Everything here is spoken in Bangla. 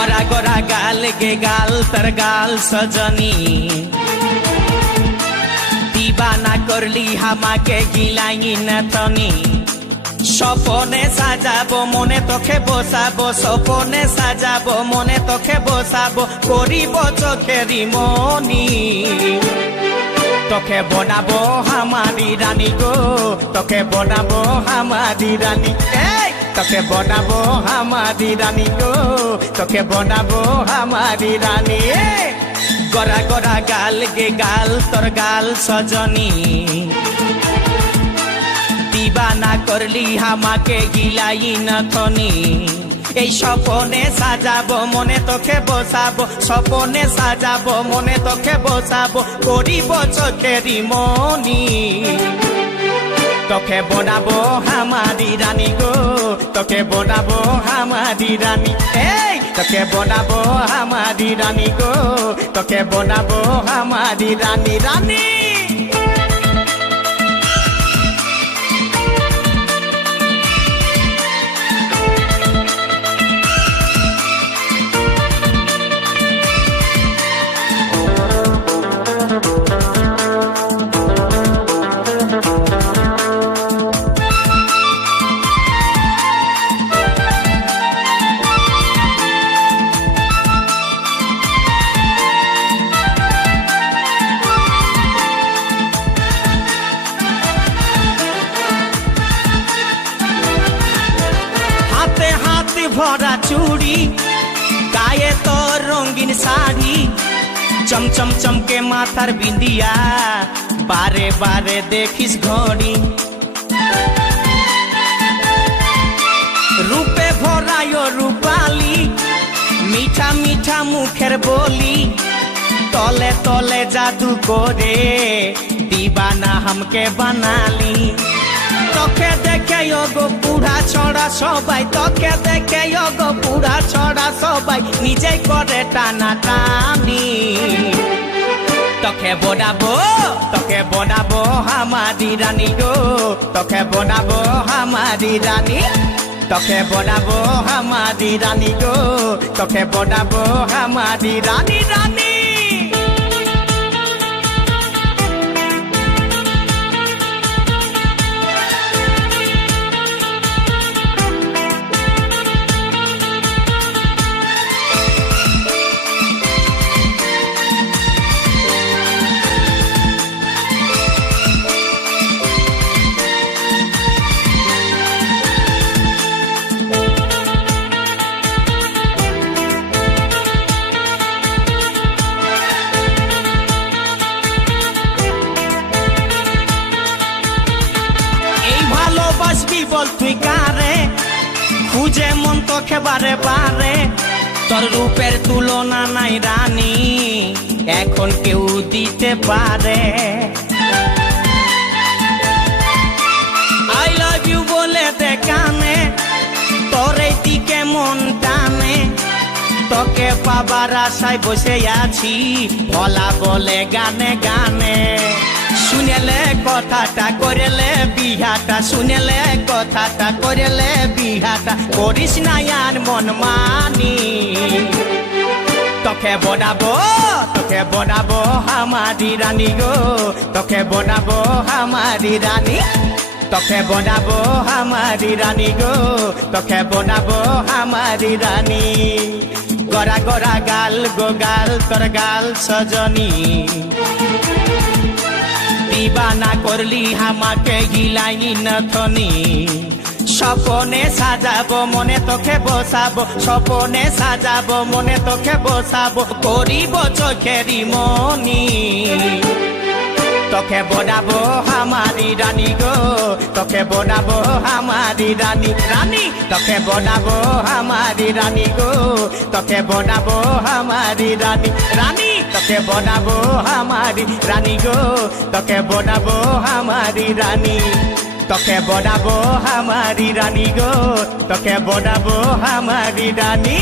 गोरा गोरा गाल गे गाल तर गाल सजनी दीवाना करली हामाके गिलाई नथनी सपने साजाबो मने तोखे बसाबो सपने साजाबो मने तोखे बसाबो करिबो चोखेरी मनी तोखे बनाबो हमारी रानी गो तोखे बनाबो हमारी रानी तोखे बनाबो हमारी रानी गो तोखे बनाबो हमारी रानी गोरा गोरा गाल गे गाल तोर गाल सजनी दीवाना करली हामाके गिलाई नथनी এই স্বপনে সাজাবো মনে তোকে বসাবো স্বপনে সাজাবো মনে তোকে বসাবো করিব চোখেরি মনি তোকে বনাবো হামারি রানী গো তোকে বনাবো হামারি রানী তোকে বনাবো হামারি রানী গো তোকে বনাবো হামারি রানী রানী भरा चूड़ी गाये तो रंगीन साड़ी चमचम चमके माथार बिंदिया बारे बारे देखिस घड़ी रूपे भरायो रूपाली मीठा मीठा मुखेर बोली तले तले जादू करे दीवाना हमके बनाली তোকে দেখে গো পুরা ছড়া সবাই তোকে দেখে গো পুরা ছড়া সবাই নিজেই করে টানা টানি তোকে বনাবো হামারি রানী গো তোকে বনাবো হামারি রানী তোকে বনাবো হামারি রানী গো তোকে বনাবো হামারি রানী রানী বল তুই কারে খুঁজে মন তোকে বারে বারে তোর রূপের তুলনা নাই রানী এখন কেউ দিতে পারে আই লাভ ইউ বলে দেখানে তোর এই দিকে মন টানে তোকে পাবার আশায় বসে আছি ভোলা বলে গানে গানে শুনেলে কথাটা করেলে বিহাটা শুনেলে কথাটা করেলে বিহাটা করিস না আর মন মানি তোকে বনাবো হামারি রানী গো তোকে বনাবো হামারি রানী তোকে বনাবো হামারি রানী গো তোকে বনাবো হামারি রানী গোরা গোরা গাল গো গাল তোর গাল সজনী दीवाना करली हामाके गिलाई नथनी सपने साजाबो मने तोखे बसाबो सपने साजाबो मने तोखे बसाबो करिबो चोखेरी मनी তোকে বনাবো হামারি রানী গো তোকে বনাবো হামারি রানী রানী তোকে বনাবো হামারি রানী গো তোকে বনাবো হামারি রানী রানী তোকে বনাবো হামারি রানী গো তোকে বনাবো হামারি রানী তোকে বনাবো হামারি রানী গো তোকে বনাবো হামারি রানী